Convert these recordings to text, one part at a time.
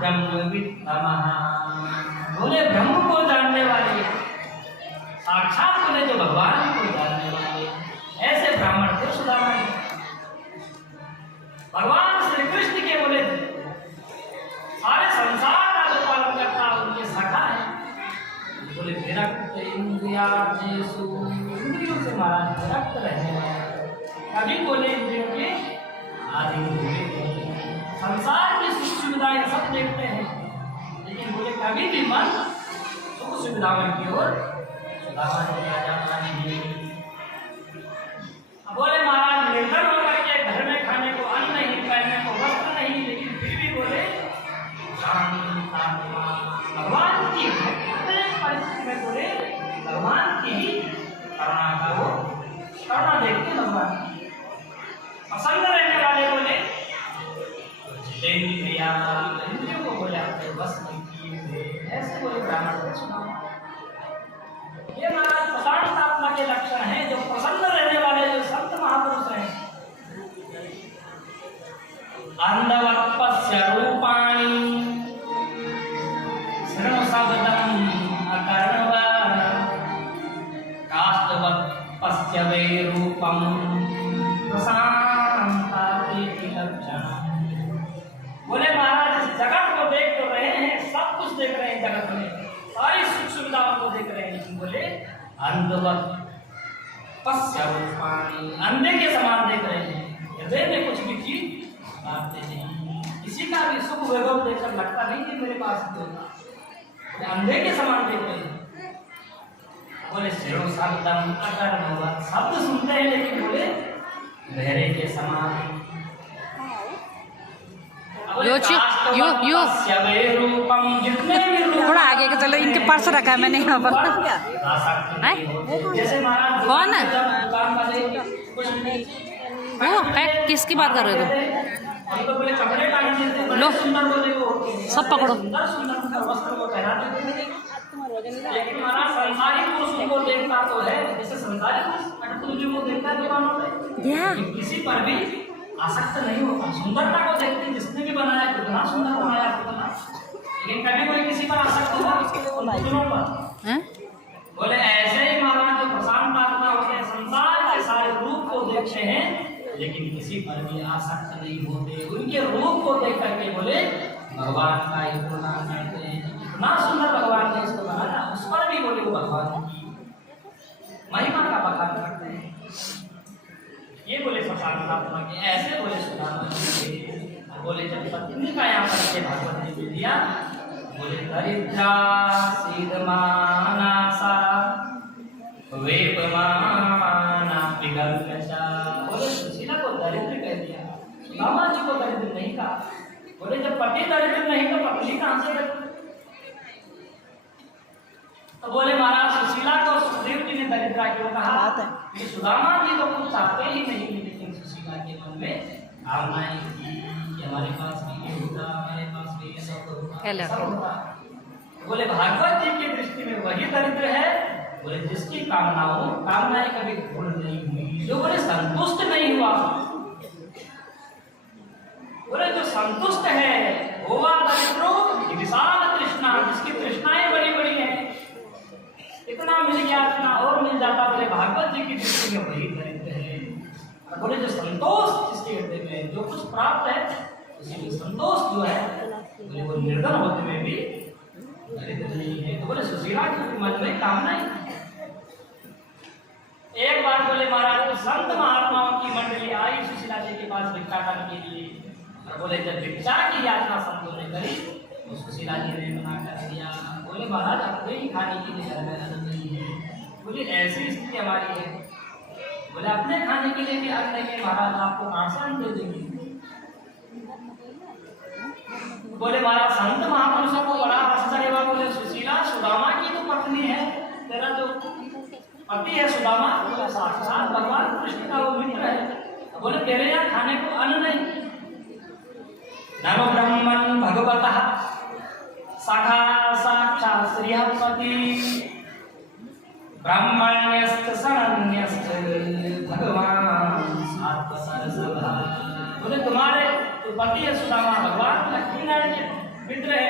ब्रह्मविद्तमः, बोले ब्रह्म को जानने वाले, साक्षात बोले जो भगवान को जानने वाले, ऐसे ब्राह्मण थे सुदामा जी। भगवान श्री कृष्ण के बोले सारे संसार का जो पालन करता उनके सखा है। बोले विरक्त इंद्रियार्थेषु, इंद्रियों से महाराज विरक्त रहने वाले, कभी बोले इंद्रियों के आदि हुए, संसार की सुख सुविधाएं सब देखते हैं, लेकिन बोले कभी भी मन सुख सुविधाओं की ओर सुदामा जी आ जाता नहीं। अब बोले महाराज निर्धन होकर के घर में खाने को अन्न नहीं, पहनने को वस्त्र नहीं, लेकिन फिर भी बोले शांतात्मा, भगवान की परिस्थिति में बोले भगवान की ही करुणा का वो करुणा देखते भगवान की। पसंद रहने वाले बोले इंद्रियों को बोले आपके बस नहीं किए हुए, ऐसे बोले ब्राह्मण को सुना। ये महाराज प्रशांत आत्मा के लक्षण हैं, जो प्रसन्न रहने वाले जो संत महापुरुष हैं। अंधवत्पस्य रूपाणि शृणु शब्दम् अकर्णवा, काष्ठवत्पस्य वै रूपम् प्रशान्तातीति लक्षणम्। बोले महाराज इस जगत को देख तो रहे हैं, सब कुछ देख रहे हैं जगत में, सारी सुख सुविधाओं को देख रहे हैं, लेकिन बोले अंधवत्पस्य रूपाणि, अंधे के समान देख रहे हैं, हृदय में कुछ भी चीज बांटते नहीं, किसी का भी सुख वैभव देखकर लगता नहीं कि मेरे पास होगा, अंधे के समान देख रहे हैं। बोले शृणु शब्दम् अकर्णवत्, शब्द सुनते हैं लेकिन बोले बहरे के समान। थोड़ा आगे के चलो, इनके पर्स रखा है मैंने यहाँ पर। कौन है वो? पैक किसकी बात कर रहे हो? लो सब पकड़ो। किसी पर भी आसक्त नहीं होता, सुंदरता को देखते जिसने भी बनाया कितना सुंदर बनाया कितना, लेकिन कभी कोई किसी पर आसक्त हुआ बोले ऐसे ही महाराज जो प्रशांत आत्मा होते हैं, संसार के सारे रूप को देखते हैं लेकिन किसी पर भी आसक्त नहीं होते, उनके रूप को देख करके बोले भगवान का ही गुणगान करते हैं, इतना सुंदर भगवान ने इसको बनाया, उस पर भी बोले वो भगवान की महिमा का बखान करते हैं। ये बोले प्रशांत आत्मा के, ऐसे बोले सुदामा जी। बोले जब पत्नी का यहाँ पर के भागवत ने दिया, बोले दरिद्रा सीधमानासा वेपमाना पिगलचा, बोले सुशीला को दरिद्र कह दिया, सुदामा जी को दरिद्र नहीं कहा। बोले जब पति दरिद्र नहीं तो पत्नी कहाँ से दरिद्र? तो बोले महाराज सुशीला को सुखदेव जी ने दरिद्रा क्यों कहा? ये सुदामा जी तो कुछ चाहते ही नहीं, लेकिन सुशीला के मन में भावनाएं थी कि हमारे पास भी ये होगा, हमारे पास भी ये सब होगा। बोले भागवत जी की दृष्टि में वही दरिद्र है, बोले जिसकी कामनाएं कभी पूर्ण नहीं हुई, जो बोले संतुष्ट नहीं हुआ। बोले जो संतुष्ट है होगा दरिद्रो विशाल तृष्णा, जिसकी तृष्णाएं बड़ी बड़ी हैं, इतना मिल गया इतना और मिल जाता, बोले भागवत जी की दृष्टि में वही दरिद्र है। बोले जो संतोष जिसके हृदय में जो कुछ प्राप्त है उसी में संतोष जो है, बोले वो निर्धन होते हुए भी दरिद्र नहीं है। तो बोले सुशीला के मन में कामना ही। एक बार बोले महाराज तो संत महात्माओं की मंडली आई सुशीला जी के पास भिक्षाटन के लिए, और बोले जब भिक्षा की याचना संतों ने करी तो सुशीला जी ने मना कर दिया। बोले महाराज अपने ही खाने के लिए घर में अन्न नहीं है। बोले ऐसी स्थिति हमारी है, बोले अपने खाने के लिए भी अन्न नहीं है, महाराज आपको कहाँ से अन्न दे देंगे? बोले महाराज संत महापुरुषों को बड़ा आश्चर्य हुआ। बोले सुशीला सुदामा की तो पत्नी है, तेरा जो पति है सुदामा, बोले साक्षात भगवान कृष्ण का वो मित्र है, बोले तेरे यहाँ खाने को अन्न नहीं। नमो ब्रह्मन् भगवतः सखा साक्षात् श्रीहपति ब्रह्मण्यस्त शरण्यस्त भगवान सात्वसरसभा। बोले तुम्हारे तो पति है सुदामा भगवान लक्ष्मी नारायण मित्र है।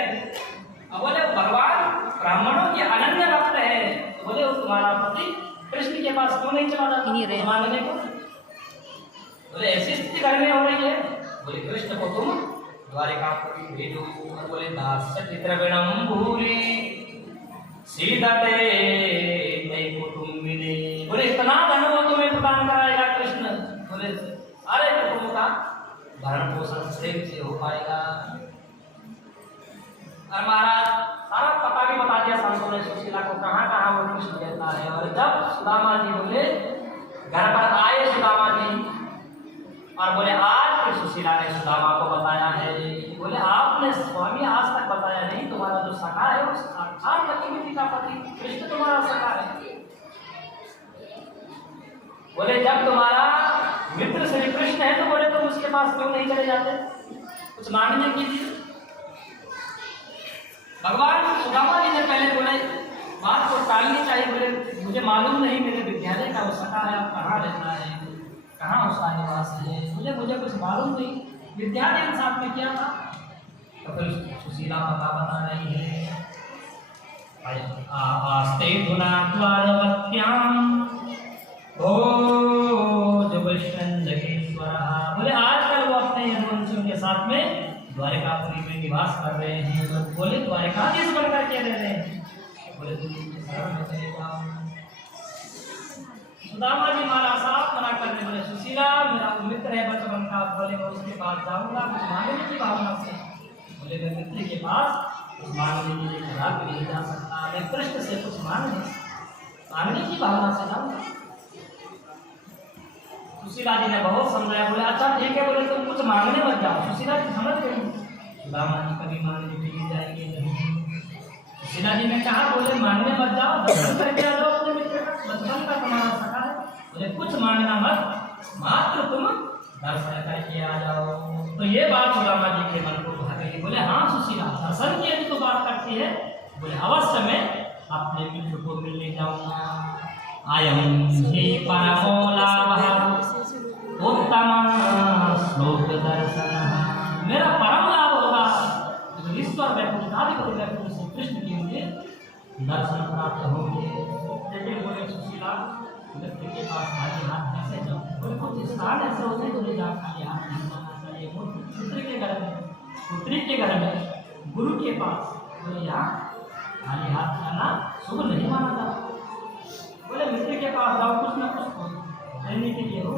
अब बोले भगवान ब्राह्मणों के अनन्य भक्त है, तो बोले वो तुम्हारा पति कृष्ण के पास क्यों नहीं चला इन्हीं रहे। जाता मांगने को? बोले ऐसी स्थिति घर में हो रही है। बोले कृष्ण को तुम द्वारिकापुरी भेजो। और बोले दास्य चित्रगणम भूरि सीधते नई कुटुंबिनी। बोले इतना धन वो तुम्हें प्रदान कराएगा कृष्ण। बोले सारे कुटुंब का भरण पोषण से हो पाएगा। और महाराज सारा पता भी बता दिया संतों ने सुशीला को कहाँ कहाँ वो कृष्ण रहता है। और जब सुदामा जी बोले घर पर आए सुदामा जी और बोले आज फिर सुशीला ने सुदामा को बताया है। बोले आपने स्वामी आज तक बताया नहीं, तुम्हारा जो सखा है वो साक्षात लक्ष्मी का पति कृष्ण तुम्हारा सखा है। बोले जब तुम्हारा मित्र श्री कृष्ण है तो बोले तुम उसके पास क्यों नहीं चले जाते कुछ मांगने के लिए? भगवान सुदामा जी ने पहले बोले बात को टालनी चाहिए। बोले मुझे मालूम नहीं मेरे विद्यालय का वो सखा है, आप कहाँ रहता है, कहाँ उसका निवास है, मुझे कुछ मालूम नहीं, विद्यालय के साथ में क्या था। तो फिर सुशीला पता बता रही है। आस्ते धुना द्वारवत्याम ओ जगेश्वरः। बोले आजकल वो अपने यदुवंशियों के साथ में द्वारिकापुरी में निवास कर रहे हैं। तो बोले द्वारिकाधीश बनकर के रह रहे हैं। बोले तुम शरण में चले जाओ। सुदामा जी महाराज साफ मना करने बोले सुशीला मेरा मित्र है बचपन का। बोले मैं उसके पास जाऊंगा कुछ मांगने की भावना से। बोले मैं मित्र के पास कुछ मांगने के लिए कदापि नहीं जा सकता, मैं कृष्ण से कुछ मांगने की भावना से जाऊंगा। सुशीला जी ने बहुत समझाया। बोले अच्छा ठीक है, बोले तुम कुछ मांगने मत जाओ। सुशीला जी समझ गई सुदामा जी कभी मांगने के लिए जाएंगे नहीं। सुशीला जी ने कहा बोले मांगने मत जाओ, दर्शन करके आ जाओ अपने मित्र का, बचपन का तुम्हारा सखा है। बोले कुछ मांगना मत, मात्र तुम दर्शन करके आ जाओ। तो ये बात सुदामा जी के मन को भा गई। बोले हाँ सुशीला दर्शन की यदि तो बात करती है, बोले अवश्य मैं अपने मित्र को मिलने जाऊंगा। आयम ही परमो लाभः उत्तम श्लोक दर्शन। मेरा परम लाभ होगा ईश्वर वैकुंठाधिपति वैकुंठ से कृष्ण के मुझे दर्शन प्राप्त होंगे। लेकिन बोले सुशीला मित्र के पास खाली हाथ कैसे जाऊँ? बोले कुछ स्थान ऐसे होते हैं तो जा खाली हाथ नहीं जाना चाहिए। पुत्र के घर में, पुत्री के घर में, गुरु के पास, बोले यहाँ खाली हाथ जाना शुभ नहीं माना जाता। बोले मित्र के पास जाओ कुछ न कुछ देने के लिए हो।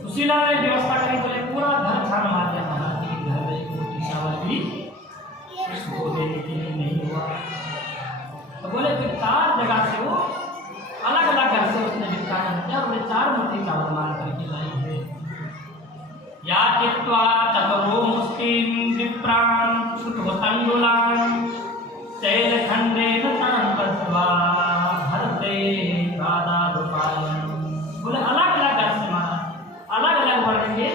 सुशीला ने व्यवस्था करी। बोले पूरा घर छान मार दिया महाराज के घर में, एक रोटी चावल भी कृष्ण को देने के लिए नहीं हुआ। तो बोले फिर 4 जगह से वो अलग अलग घर से उसने निपटान किया। बोले 4 मुट्ठी चावल मार करके लाई है। या चित्वा चतुरो मुष्टिं विप्रान् श्रुतवतंडुलान् शैलखंडेन तान् बद्ध्वा भरते राधारुपायन्। बोले अलग अलग घर से मारा, अलग अलग वर्ण के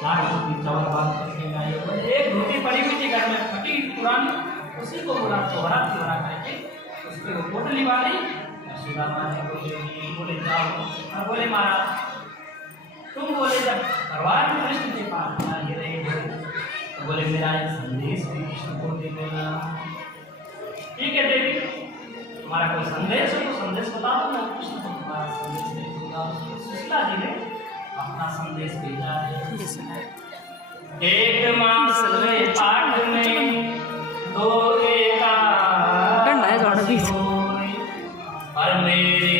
4 रोटी चावल बांध करके लाए। बोले एक रोटी पड़ी हुई थी घर में फटी पुरानी, उसी को बोला चौहरा करके उसके वो पोटली वाली सुदामा ने बोले जाओ। और बोले महाराज तुम बोले जब भगवान कृष्ण के पास आए रहे हो तो बोले मेरा एक संदेश भी कृष्ण को दे देना। ठीक है देवी, तुम्हारा कोई संदेश हो तो संदेश बता दो, मैं कृष्ण को तुम्हारा संदेश दे दूंगा। सुशीला जी ने अपना संदेश भेजा है। एक मास में पाठ में 2 और मेरे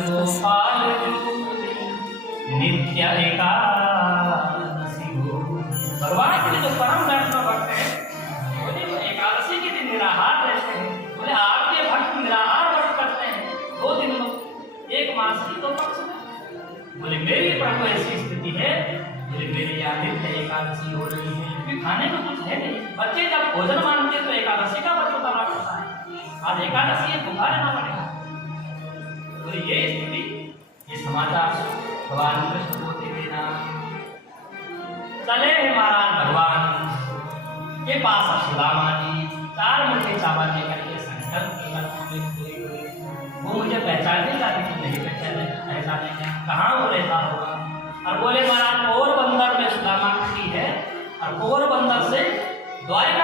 गोपाल नित्य एकादशी हो। भगवान के जो परम वैष्णव भक्त है बोले वो एकादशी के दिन निराहार रहते हैं। बोले आपके भक्त निराहार व्रत करते हैं 2 दिन में, 1 मास की 2 पक्ष में। बोले मेरी प्रभु ऐसी स्थिति है, बोले मेरी यहाँ नित्य एकादशी हो रही है क्योंकि खाने में कुछ है नहीं। बच्चे जब भोजन मानते हैं तो एकादशी का व्रत बताना पड़ता है। आज एकादशी है, भूखा रहना पड़ेगा। तो ये स्थिति, ये समाचार भगवान कृष्ण को दे देना। चले महाराज भगवान के पास सुदामा जी 4 मुट्ठी चावल लेकर के संकल्प किया। वो मुझे पहचानेगा लेकिन नहीं पहचानेगा, कहाँ वो रहता होगा। और बोले महाराज पोरबंदर में सुदामा की है और पोरबंदर से द्वारिका